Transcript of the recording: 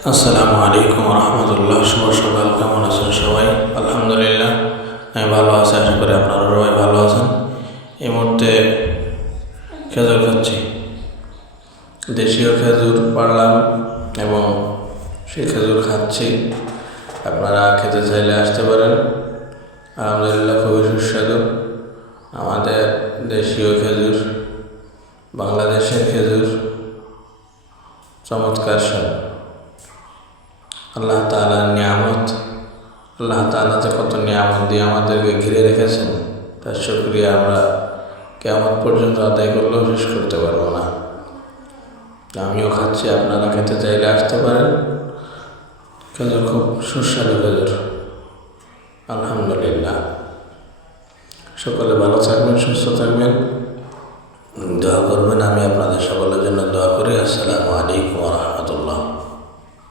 আসসালামু আলাইকুম রহমতুল্লাহ। শুভ সকাল। কেমন আছেন সবাই? আলহামদুলিল্লাহ আমি ভালো আছি, আশা করি আপনারা সবাই ভালো আছেন। এই মুহূর্তে খেজুর খাচ্ছি, দেশীয় খেজুর পাড়লাম এবং সেই খেজুর খাচ্ছি। আপনারা খেতে চাইলে আসতে পারেন। আলহামদুলিল্লাহ খুবই সুস্বাদু। আমাদের দেশীয় খেজুর, বাংলাদেশের খেজুর চমৎকার স্বাদ। আল্লাহ তাআলার নিয়ামত, আল্লাহ তাআলা যে কত নিয়ামত দিয়ে আমাদেরকে ঘিরে রেখেছেন, তার শুকরিয়া আমরা কিয়ামত পর্যন্ত আদায় করলেও শেষ করতে পারবো না। আমিও খাচ্ছি, আপনারা খেতে চাইলে আসতে পারেন। খেজুর খুব সুস্বাদু খেজুর। আলহামদুলিল্লাহ। সকলে ভালো থাকবেন, সুস্থ থাকবেন, দোয়া করবেন। আমি